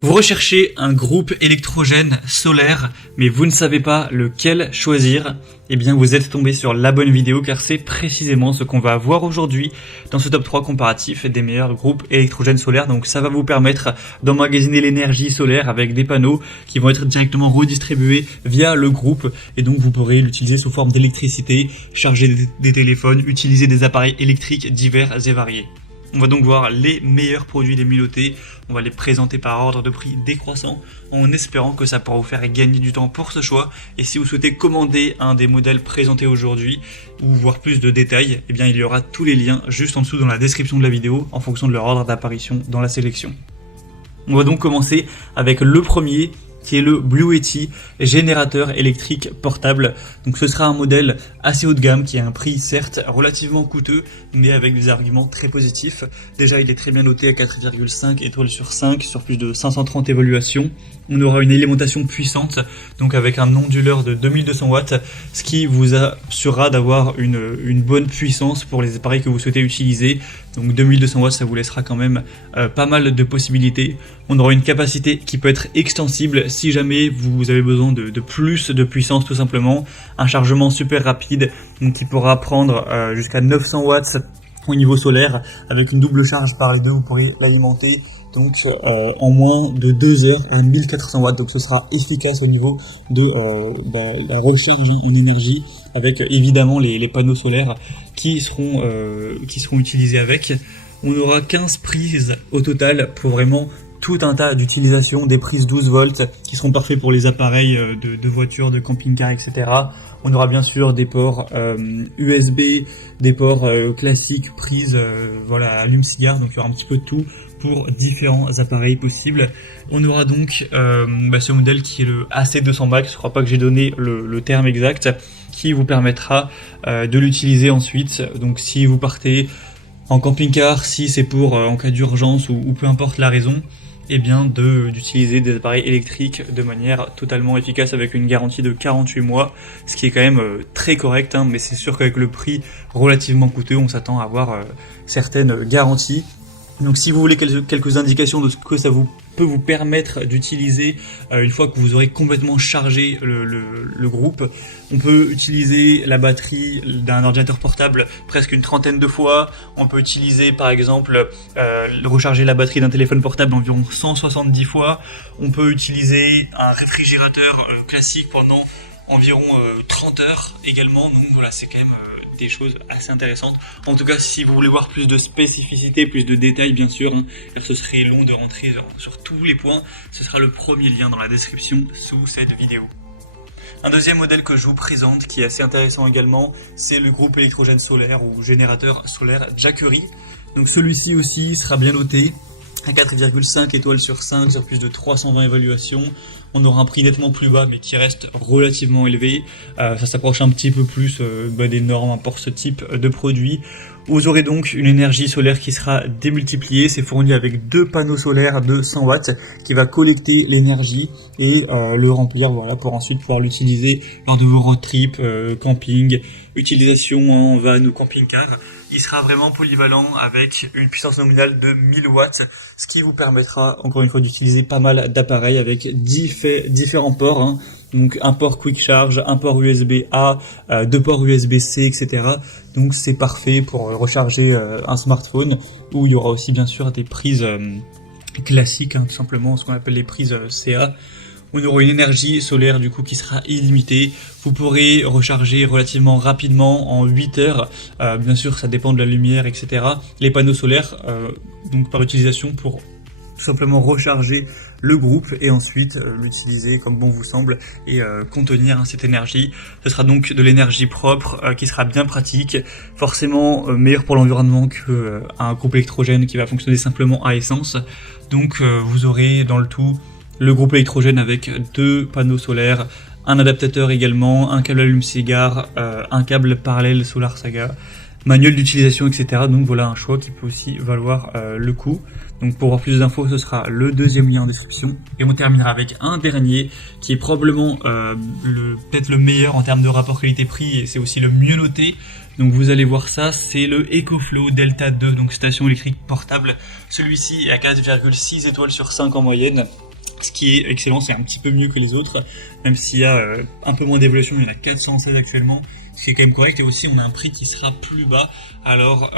Vous recherchez un groupe électrogène solaire, mais vous ne savez pas lequel choisir. Eh bien, vous êtes tombé sur la bonne vidéo car c'est précisément ce qu'on va voir aujourd'hui dans ce top 3 comparatif des meilleurs groupes électrogènes solaires. Donc ça va vous permettre d'emmagasiner l'énergie solaire avec des panneaux qui vont être directement redistribués via le groupe et donc vous pourrez l'utiliser sous forme d'électricité, charger des téléphones, utiliser des appareils électriques divers et variés. On va donc voir les meilleurs produits des Milotés, on va les présenter par ordre de prix décroissant en espérant que ça pourra vous faire gagner du temps pour ce choix. Et si vous souhaitez commander un des modèles présentés aujourd'hui ou voir plus de détails, eh bien il y aura tous les liens juste en dessous dans la description de la vidéo en fonction de leur ordre d'apparition dans la sélection. On va donc commencer avec le premier qui est le Bluetti générateur électrique portable. Donc ce sera un modèle assez haut de gamme qui a un prix certes relativement coûteux mais avec des arguments très positifs. Déjà il est très bien noté à 4,5 étoiles sur 5 sur plus de 530 évaluations. On aura une alimentation puissante donc avec un onduleur de 2200 watts ce qui vous assurera d'avoir une bonne puissance pour les appareils que vous souhaitez utiliser. Donc 2200 watts ça vous laissera quand même pas mal de possibilités. On aura une capacité qui peut être extensible si jamais vous avez besoin de plus de puissance tout simplement. Un chargement super rapide donc qui pourra prendre jusqu'à 900 watts au niveau solaire. Avec une double charge par les deux vous pourrez l'alimenter donc en moins de 2 heures à 1400 watts. Donc ce sera efficace au niveau de la recharge en énergie avec évidemment les panneaux solaires qui seront utilisés avec. On aura 15 prises au total pour vraiment tout un tas d'utilisations, des prises 12 volts qui seront parfaits pour les appareils de voitures, de camping-car, etc. On aura bien sûr des ports USB, des ports classiques, prises allume-cigare, donc il y aura un petit peu de tout pour différents appareils possibles. On aura donc ce modèle qui est le AC200 Max, je crois pas que j'ai donné le terme exact, qui vous permettra de l'utiliser ensuite. Donc si vous partez en camping-car, si c'est pour en cas d'urgence ou peu importe la raison, eh bien d'utiliser des appareils électriques de manière totalement efficace avec une garantie de 48 mois, ce qui est quand même très correct, mais c'est sûr qu'avec le prix relativement coûteux, on s'attend à avoir certaines garanties. Donc si vous voulez quelques indications de ce que ça peut vous permettre d'utiliser une fois que vous aurez complètement chargé le groupe, on peut utiliser la batterie d'un ordinateur portable presque une trentaine de fois. On peut utiliser par exemple recharger la batterie d'un téléphone portable environ 170 fois. On peut utiliser un réfrigérateur classique pendant environ 30 heures également. Donc voilà, c'est quand même des choses assez intéressantes. En tout cas, si vous voulez voir plus de spécificité, plus de détails bien sûr, car ce serait long de rentrer sur tous les points, ce sera le premier lien dans la description sous cette vidéo. Un deuxième modèle que je vous présente qui est assez intéressant également, c'est le groupe électrogène solaire ou générateur solaire Jackery. Donc celui-ci aussi sera bien noté à 4,5 étoiles sur 5 sur plus de 320 évaluations. On aura un prix nettement plus bas mais qui reste relativement élevé. Ça s'approche un petit peu plus des normes pour ce type de produit. Vous aurez donc une énergie solaire qui sera démultipliée. C'est fourni avec 2 panneaux solaires de 100 watts qui va collecter l'énergie et le remplir pour ensuite pouvoir l'utiliser lors de vos road trips, camping, utilisation en van ou camping-car. Il sera vraiment polyvalent avec une puissance nominale de 1000 watts, ce qui vous permettra encore une fois d'utiliser pas mal d'appareils avec différents ports. Donc un port Quick Charge, un port USB-A, 2 ports USB-C, etc. Donc c'est parfait pour recharger un smartphone, où il y aura aussi bien sûr des prises classiques, tout simplement ce qu'on appelle les prises CA. On aura une énergie solaire du coup qui sera illimitée. Vous pourrez recharger relativement rapidement en 8 heures. Bien sûr ça dépend de la lumière, etc. Les panneaux solaires donc par utilisation pour tout simplement recharger le groupe et ensuite l'utiliser comme bon vous semble et contenir cette énergie. Ce sera donc de l'énergie propre qui sera bien pratique, forcément meilleur pour l'environnement qu'un groupe électrogène qui va fonctionner simplement à essence. Donc vous aurez dans le tout le groupe électrogène avec 2 panneaux solaires, un adaptateur également, un câble allume-cigare, un câble parallèle Solar Saga, manuel d'utilisation, etc. Donc voilà un choix qui peut aussi valoir le coup. Donc pour voir plus d'infos, ce sera le deuxième lien en description. Et on terminera avec un dernier qui est probablement peut-être le meilleur en termes de rapport qualité-prix et c'est aussi le mieux noté. Donc vous allez voir ça, c'est le EcoFlow Delta 2, donc station électrique portable. Celui-ci est à 4,6 étoiles sur 5 en moyenne. Ce qui est excellent, c'est un petit peu mieux que les autres, même s'il y a un peu moins d'évolution, il y en a 416 actuellement, ce qui est quand même correct, et aussi on a un prix qui sera plus bas, alors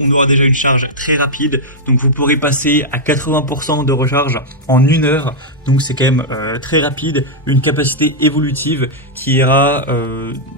on aura déjà une charge très rapide, donc vous pourrez passer à 80% de recharge en 1 heure, donc c'est quand même très rapide, une capacité évolutive qui ira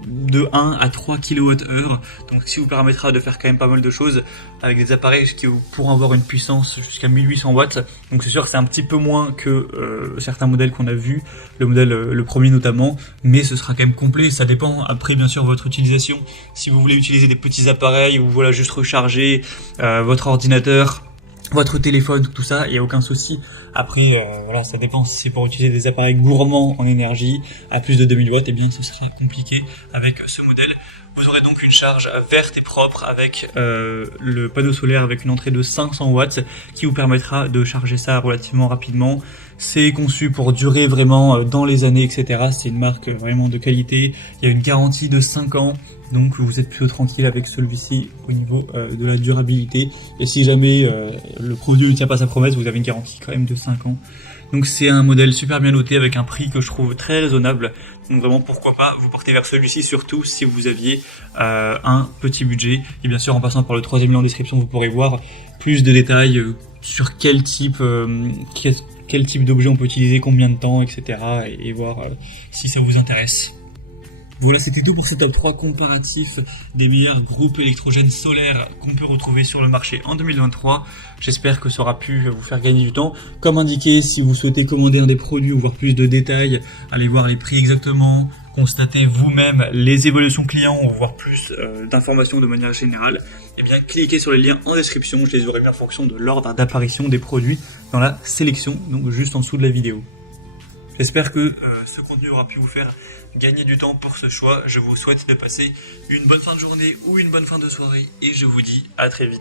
de 1 à 3 kWh, donc ce qui vous permettra de faire quand même pas mal de choses, avec des appareils qui pourront avoir une puissance jusqu'à 1800 watts, donc c'est sûr que c'est un petit peu moins que certains modèles qu'on a vus, le premier notamment, mais ce sera quand même complet, ça dépend après bien sûr votre utilisation, si vous voulez utiliser des petits appareils ou voilà juste recharger votre ordinateur, votre téléphone, tout ça, il n'y a aucun souci. Après, voilà, ça dépend si c'est pour utiliser des appareils gourmands en énergie à plus de 2000 watts, et bien ce sera compliqué avec ce modèle. Vous aurez donc une charge verte et propre avec le panneau solaire avec une entrée de 500 watts qui vous permettra de charger ça relativement rapidement. C'est conçu pour durer vraiment dans les années, etc. C'est une marque vraiment de qualité. Il y a une garantie de 5 ans. Donc vous êtes plutôt tranquille avec celui-ci au niveau de la durabilité. Et si jamais le produit ne tient pas sa promesse, vous avez une garantie quand même de 5 ans. Donc c'est un modèle super bien noté avec un prix que je trouve très raisonnable. Donc vraiment pourquoi pas vous porter vers celui-ci, surtout si vous aviez un petit budget. Et bien sûr en passant par le troisième lien en description, vous pourrez voir plus de détails sur quel type d'objet on peut utiliser, combien de temps, etc. et voir si ça vous intéresse. Voilà, c'était tout pour ce top 3 comparatif des meilleurs groupes électrogènes solaires qu'on peut retrouver sur le marché en 2023. J'espère que ça aura pu vous faire gagner du temps. Comme indiqué, si vous souhaitez commander un des produits ou voir plus de détails, allez voir les prix exactement, constatez vous-même les évolutions clients ou voir plus d'informations de manière générale, et bien cliquez sur les liens en description, je les aurai mis en fonction de l'ordre d'apparition des produits dans la sélection, donc juste en dessous de la vidéo. J'espère que ce contenu aura pu vous faire gagner du temps pour ce choix. Je vous souhaite de passer une bonne fin de journée ou une bonne fin de soirée et je vous dis à très vite.